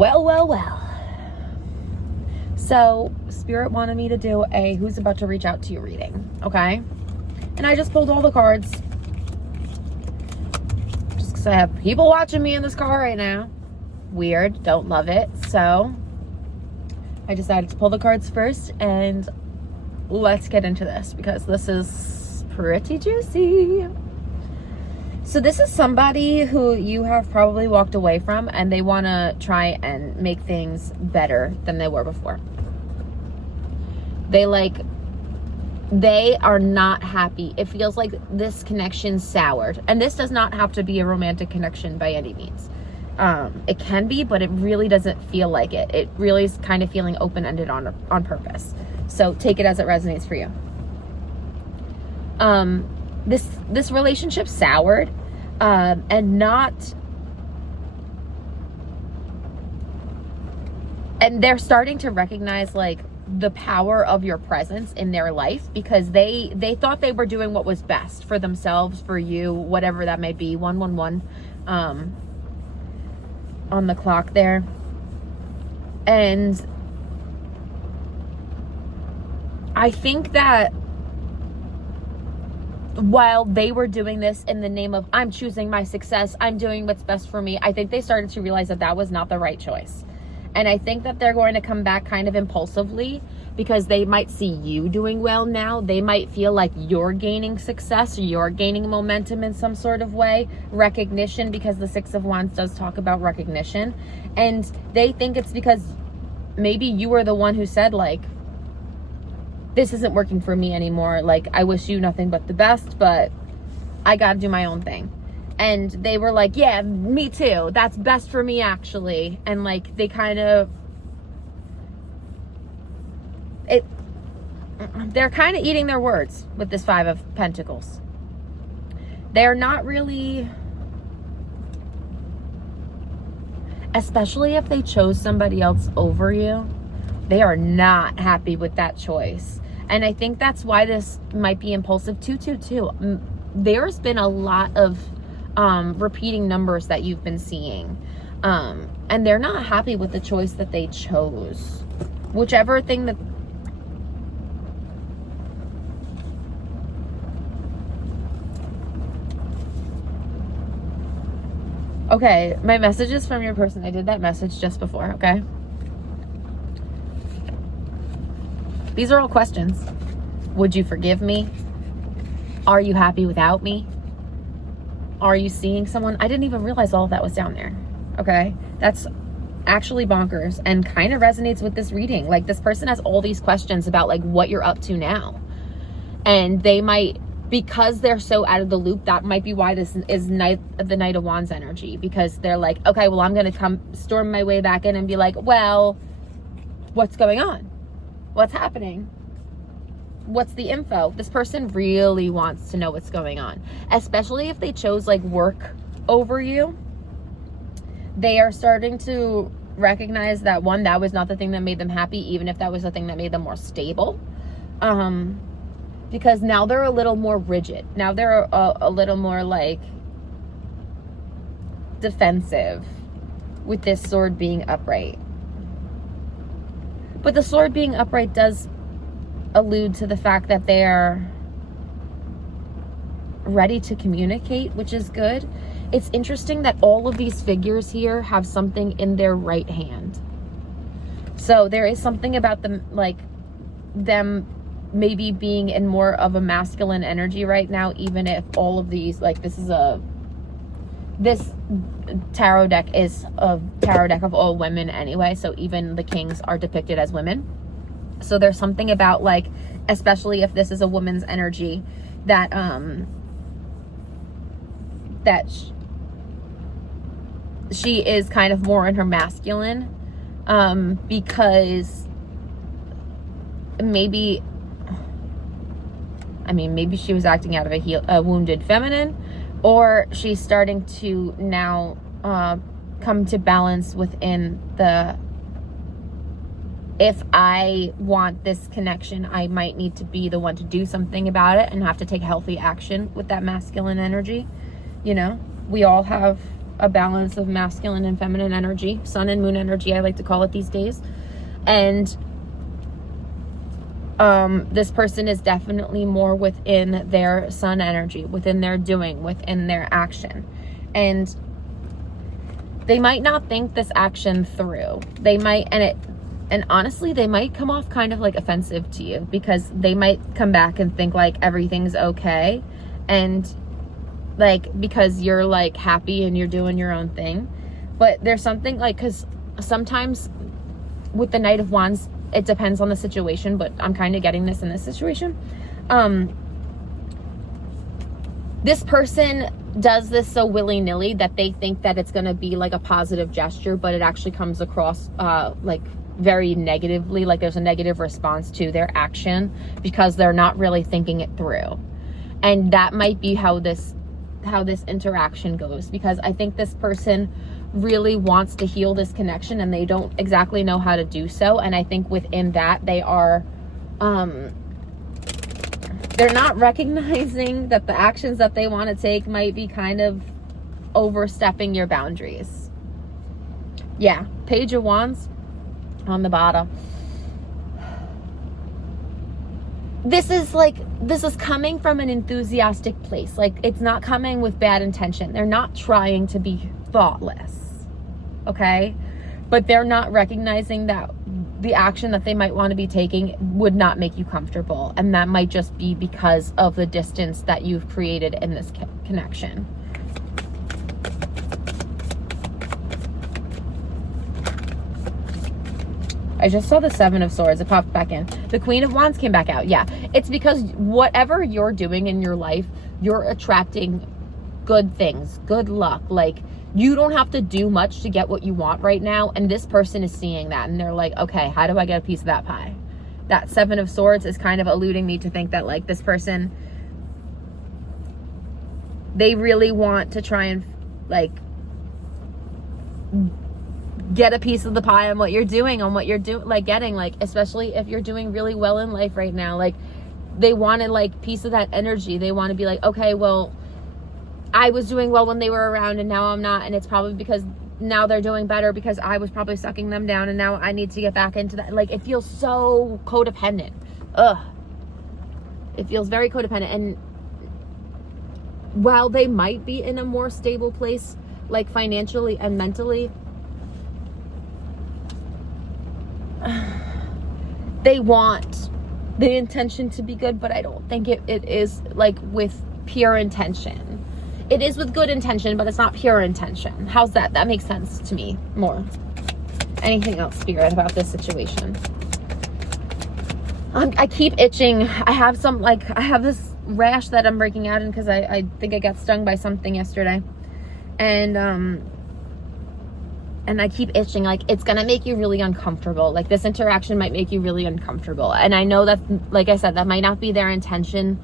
Well. So Spirit wanted me to do a who's about to reach out to you reading, okay? And I just pulled all the cards. Just because I have people watching me in this car right now. Weird, don't love it. So I decided to pull the cards first, and let's get into this because this is pretty juicy. So this is somebody who you have probably walked away from, and they want to try and make things better than they were before. They are not happy. It feels like this connection soured. And this does not have to be a romantic connection by any means. It can be, but it really doesn't feel like it. It really is kind of feeling open-ended on purpose. So take it as it resonates for you. This relationship soured, and they're starting to recognize like the power of your presence in their life, because they thought they were doing what was best for themselves, for you, whatever that may be. 111 on the clock there. And I think that while they were doing this in the name of, I'm choosing my success, I'm doing what's best for me, I think they started to realize that that was not the right choice. And I think that they're going to come back kind of impulsively, because they might see you doing well now. They might feel like you're gaining success, or you're gaining momentum in some sort of way, recognition, because the Six of Wands does talk about recognition. And they think it's because maybe you were the one who said like, this isn't working for me anymore. Like, I wish you nothing but the best, but I got to do my own thing. And they were like, yeah, me too. That's best for me, actually. And like, they kind of, they're kind of eating their words with this Five of Pentacles. They're not really, especially if they chose somebody else over you, they are not happy with that choice. And I think that's why this might be impulsive. 222. There's been a lot of repeating numbers that you've been seeing. And they're not happy with the choice that they chose. Whichever thing that... Okay, my messages from your person. I did that message just before, okay? These are all questions. Would you forgive me? Are you happy without me? Are you seeing someone? I didn't even realize all of that was down there. Okay? That's actually bonkers and kind of resonates with this reading. Like, this person has all these questions about like what you're up to now. And they might, because they're so out of the loop, that might be why this is the Knight of Wands energy. Because they're like, okay, well, I'm going to come storm my way back in and be like, well, what's going on? What's happening? What's the info? This person really wants to know what's going on, especially if they chose like work over you. They are starting to recognize that, one, that was not the thing that made them happy, even if that was the thing that made them more stable. Because now they're a little more rigid. Now they're a little more like defensive with this sword being upright. But the sword being upright does allude to the fact that they're ready to communicate, which is good. It's interesting that all of these figures here have something in their right hand. So there is something about them, like them maybe being in more of a masculine energy right now, even if all of these, like this tarot deck is a tarot deck of all women anyway, so even the kings are depicted as women. So there's something about like, especially if this is a woman's energy, that she is kind of more in her masculine, because maybe she was acting out of a wounded feminine, or she's starting to now come to balance within the, if I want this connection, I might need to be the one to do something about it and have to take healthy action with that masculine energy. You know, we all have a balance of masculine and feminine energy, sun and moon energy, I like to call it these days. And this person is definitely more within their sun energy, within their doing, within their action. And they might not think this action through. They might, and honestly, they might come off kind of like offensive to you, because they might come back and think like everything's okay. And like, because you're like happy and you're doing your own thing. But there's something like, because sometimes with the Knight of Wands, it depends on the situation, but I'm kind of getting this in this situation. This person does this so willy-nilly that they think that it's going to be like a positive gesture, but it actually comes across like very negatively, like there's a negative response to their action because they're not really thinking it through. And that might be how this interaction goes, because I think this person really wants to heal this connection and they don't exactly know how to do so. And I think within that they are they're not recognizing that the actions that they want to take might be kind of overstepping your boundaries. Yeah, Page of Wands on the bottom. This is coming from an enthusiastic place. Like, it's not coming with bad intention. They're not trying to be thoughtless, okay? But they're not recognizing that the action that they might want to be taking would not make you comfortable. And that might just be because of the distance that you've created in this connection. I just saw the Seven of Swords. It popped back in. The Queen of Wands came back out. Yeah. It's because whatever you're doing in your life, you're attracting good things, good luck. Like, you don't have to do much to get what you want right now. And this person is seeing that. And they're like, okay, how do I get a piece of that pie? That Seven of Swords is kind of alluding me to think that, like, this person, they really want to try and, like, get a piece of the pie on what you're doing, like, getting, like, especially if you're doing really well in life right now. Like, they want to, like, piece of that energy. They want to be like, okay, well, I was doing well when they were around and now I'm not, and it's probably because now they're doing better because I was probably sucking them down and now I need to get back into that. Like, it feels so codependent. Ugh. It feels very codependent. And while they might be in a more stable place, like financially and mentally, they want the intention to be good, but I don't think it is like with pure intention. It is with good intention, but it's not pure intention. How's that? That makes sense to me more. Anything else, Spirit, about this situation? I keep itching. I have this rash that I'm breaking out in because I think I got stung by something yesterday. And I keep itching. Like, it's going to make you really uncomfortable. Like, this interaction might make you really uncomfortable. And I know that, like I said, that might not be their intention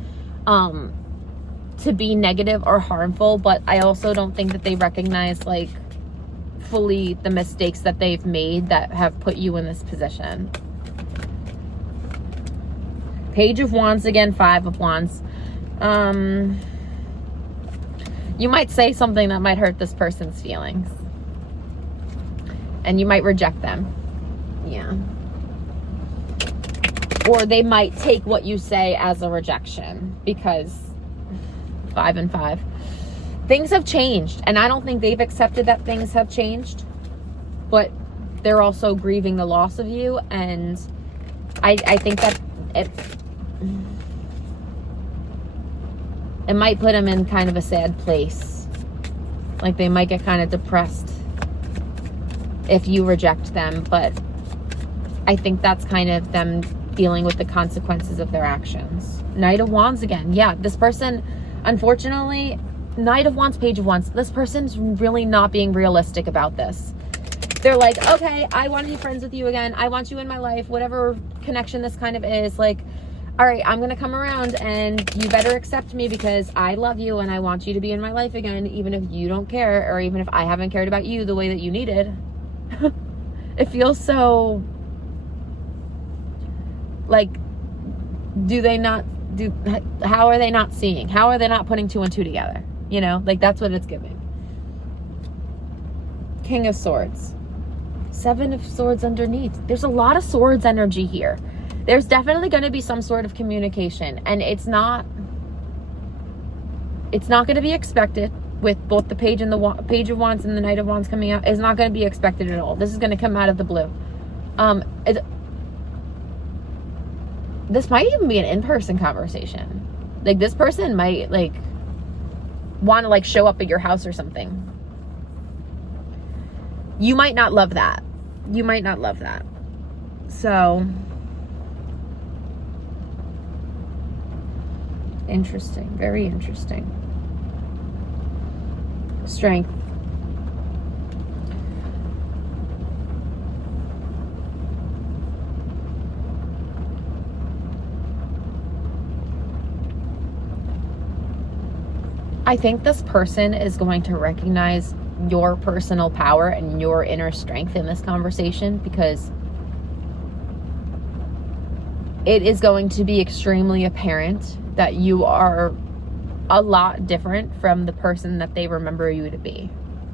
to be negative or harmful, but I also don't think that they recognize, like, fully the mistakes that they've made that have put you in this position. Page of Wands again, Five of Wands. You might say something that might hurt this person's feelings. And you might reject them. Yeah. Or they might take what you say as a rejection because 5 and 5. Things have changed. And I don't think they've accepted that things have changed. But they're also grieving the loss of you. And I think that it might put them in kind of a sad place. Like, they might get kind of depressed if you reject them, but I think that's kind of them dealing with the consequences of their actions. Knight of Wands again. Yeah, this person, unfortunately, Knight of Wands, Page of Wands, this person's really not being realistic about this. They're like, okay, I want to be friends with you again. I want you in my life, whatever connection this kind of is. Like, all right, I'm going to come around and you better accept me because I love you and I want you to be in my life again, even if you don't care, or even if I haven't cared about you the way that you needed. It feels so like, how are they not seeing? How are they not putting 2 and 2 together? You know, like, that's what it's giving. King of Swords. 7 of Swords underneath. There's a lot of Swords energy here. There's definitely going to be some sort of communication, and it's not going to be expected with both the Page of Wands and the Knight of Wands coming out. It's not going to be expected at all. This is going to come out of the blue. This might even be an in-person conversation. Like, this person might, like, want to, like, show up at your house or something. You might not love that. You might not love that. So, interesting. Very interesting. Strength. I think this person is going to recognize your personal power and your inner strength in this conversation, because it is going to be extremely apparent that you are a lot different from the person that they remember you to be.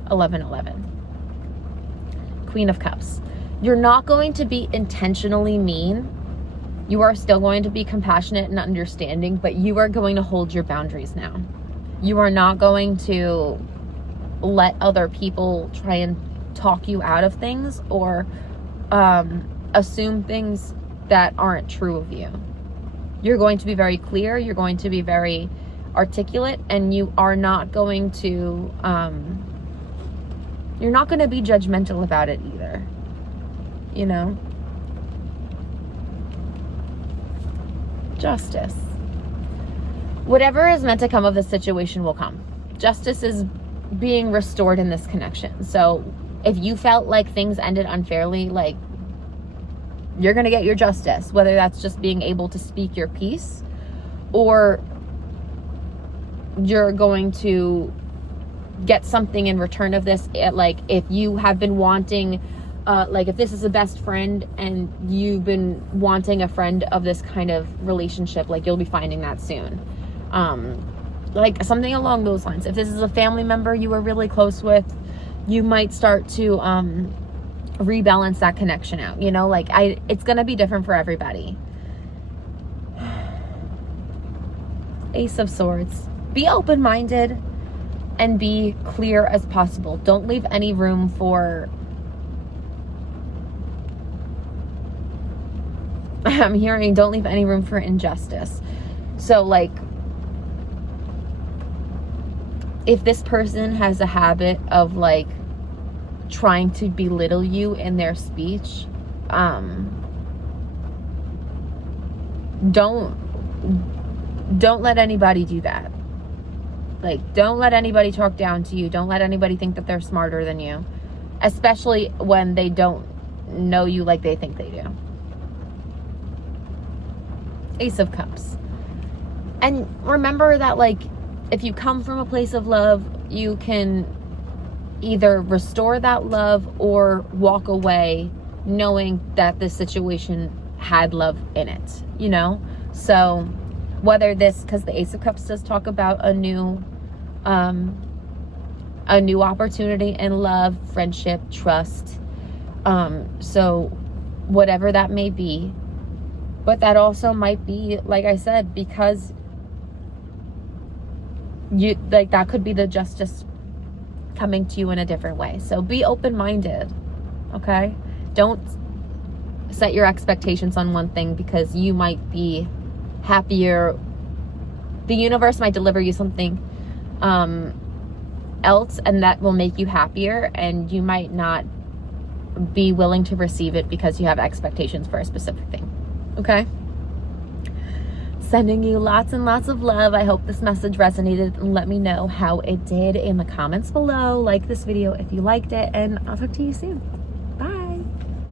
1111. Queen of Cups. You're not going to be intentionally mean. You are still going to be compassionate and understanding, but you are going to hold your boundaries now. You are not going to let other people try and talk you out of things or assume things that aren't true of you. You're going to be very clear. You're going to be very articulate, and you are not going to you're not going to be judgmental about it either. You know? Justice. Whatever is meant to come of this situation will come. Justice is being restored in this connection. So if you felt like things ended unfairly, like, you're going to get your justice, whether that's just being able to speak your piece, or you're going to get something in return of this. Like, if you have been wanting, like, if this is a best friend and you've been wanting a friend of this kind of relationship, like, you'll be finding that soon. Like, something along those lines. If this is a family member you were really close with, you might start to rebalance that connection out. You know, like, it's gonna be different for everybody. Ace of Swords. Be open-minded and be clear as possible. Don't leave any room for, I'm hearing, don't leave any room for injustice. So, like, if this person has a habit of, like, trying to belittle you in their speech, don't let anybody do that. Like, don't let anybody talk down to you. Don't let anybody think that they're smarter than you, especially when they don't know you like they think they do. Ace of Cups. And remember that, like, if you come from a place of love, you can either restore that love or walk away knowing that this situation had love in it, you know? So whether this, because the Ace of Cups does talk about a new opportunity in love, friendship, trust. So whatever that may be, but that also might be, like I said, because you, like, that could be the justice coming to you in a different way. So be open-minded, okay? Don't set your expectations on one thing, because you might be happier. The universe might deliver you something else, and that will make you happier, and you might not be willing to receive it because you have expectations for a specific thing, okay? Sending you lots and lots of love. I hope this message resonated, and let me know how it did in the comments below. Like this video if you liked it, and I'll talk to you soon.